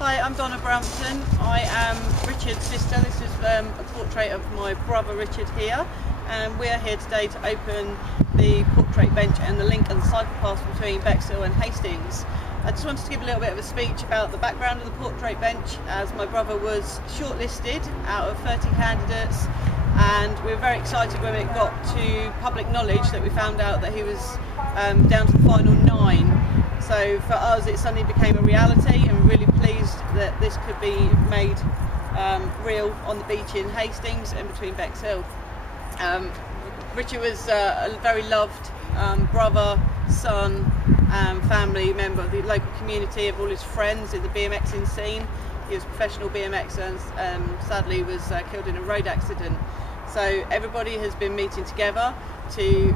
Hi, I'm Donna Brampton. I am Richard's sister. This is a portrait of my brother Richard here, and we are here today to open the portrait bench and the link and the cycle path between Bexill and Hastings. I just wanted to give a little bit of a speech about the background of the portrait bench, as my brother was shortlisted out of 30 candidates, and we were very excited when it got to public knowledge that we found out that he was down to the final 9. So for us it suddenly became a reality, and we're really pleased that this could be made real on the beach in Hastings and between Bexill. Richard was a very loved brother, son and family member of the local community, of all his friends in the BMXing scene. He was a professional BMXer and sadly was killed in a road accident. So everybody has been meeting together to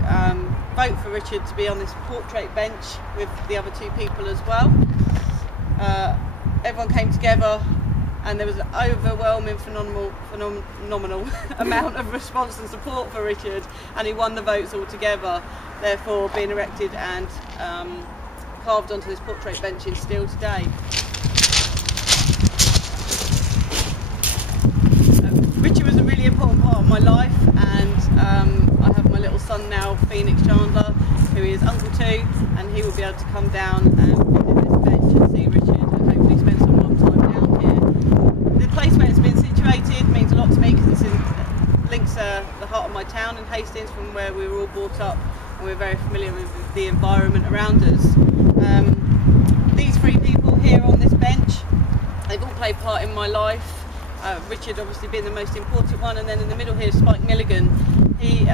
vote for Richard to be on this portrait bench with the other 2 people as well. Everyone came together and there was an overwhelming phenomenal amount of response and support for Richard, and he won the votes altogether, therefore being erected and carved onto this portrait bench in steel today. Richard was a really important part of my life, and I have my little son now, Phoenix Chandler, who is uncle to, and he will be able to come down and visit this bench and see Richard and hopefully spend some long time down here. The place where it's been situated means a lot to me because it links the heart of my town in Hastings, from where we were all brought up, and we're very familiar with the environment around us. These 3 people here on this bench, they've all played part in my life. Richard obviously being the most important one, and then in the middle here is Spike Milligan. He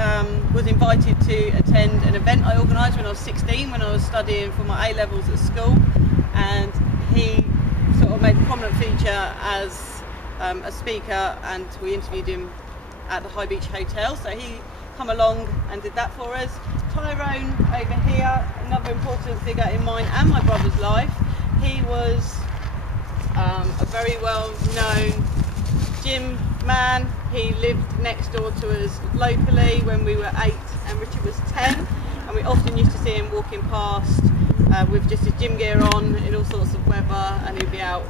was invited to attend an event I organised when I was 16, when I was studying for my A-levels at school, and he sort of made a prominent feature as a speaker, and we interviewed him at the High Beach Hotel, so he come along and did that for us. Tyrone over here, another important figure in mine and my brother's life. He was a very well known gym man. He lived next door to us locally when we were 8 and Richard was 10, and we often used to see him walking past with just his gym gear on in all sorts of weather, and he'd be out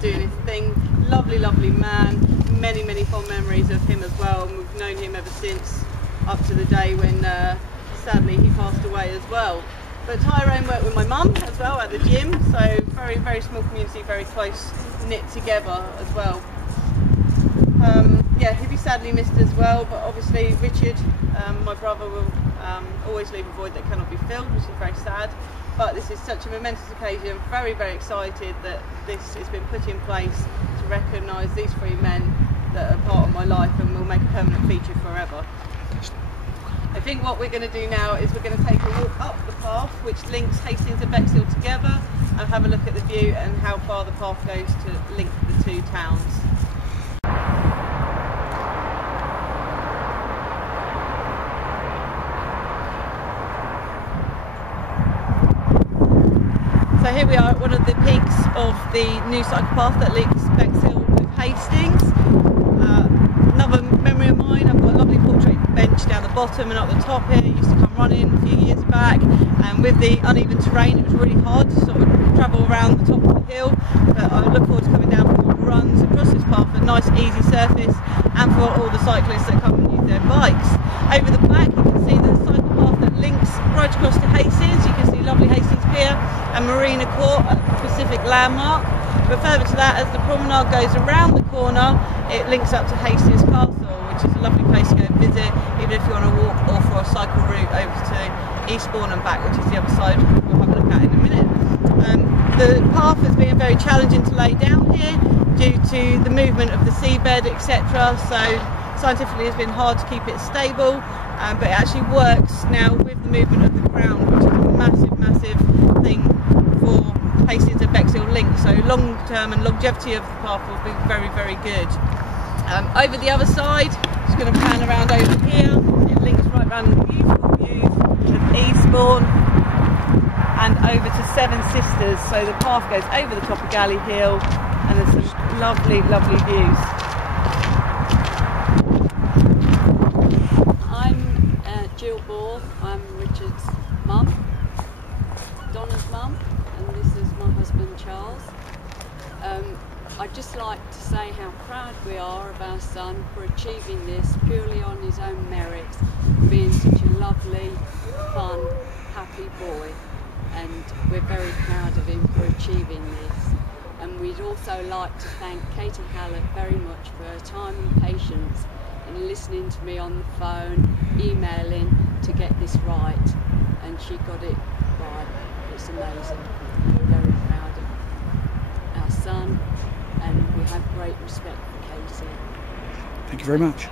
doing his thing. Lovely man, many fond memories of him as well, and we've known him ever since, up to the day when sadly he passed away as well. But Tyrone worked with my mum as well at the gym, so very small community, very close knit together as well. Yeah, he'll be sadly missed as well, but obviously Richard, my brother, will always leave a void that cannot be filled, which is very sad. But this is such a momentous occasion, very excited that this has been put in place to recognise these 3 men that are part of my life and will make a permanent feature forever. I think what we're going to do now is we're going to take a walk up the path which links Hastings and Bexill together, and have a look at the view and how far the path goes to link the 2 towns. So here we are at one of the peaks of the new cycle path that links Bexill with Hastings. Another memory of mine, I've got a lovely portrait bench down the bottom and up the top here. I used to come running a few years back, and with the uneven terrain it was really hard to sort of travel around the top of the hill, but I look forward to coming down for runs across this path, a nice easy surface, and for all the cyclists that come and use their bikes. Over the back you can see the cycle path that links right across to Hastings. You can see lovely Hastings Pier and Marina Court, a Pacific landmark. But further to that, as the promenade goes around the corner, it links up to Hastings Castle, which is a lovely place to go and visit, even if you want to walk or for a cycle route over to Eastbourne and back, which is the other side we'll have a look at in a minute. The path has been very challenging to lay down here due to the movement of the seabed, etc. So scientifically it's been hard to keep it stable, but it actually works now with the movement of the ground, which is a massive thing for Hastings and Bexill link. So long term and longevity of the path will be very good. Over the other side, just going to pan around over here. It links right around the beautiful views of Eastbourne and over to Seven Sisters. So the path goes over the top of Galley Hill, and there's some lovely views. I'm Jill Ball. I'm Richard's mum, Donna's mum, and this is my husband Charles. just like to say how proud we are of our son for achieving this purely on his own merits, being such a lovely, fun, happy boy, and we're very proud of him for achieving this. And we'd also like to thank Katie Hallett very much for her time and patience in listening to me on the phone, emailing to get this right, and she got it right. It's amazing. We're very proud of our son, and we have great respect for Katie. Thank you very much.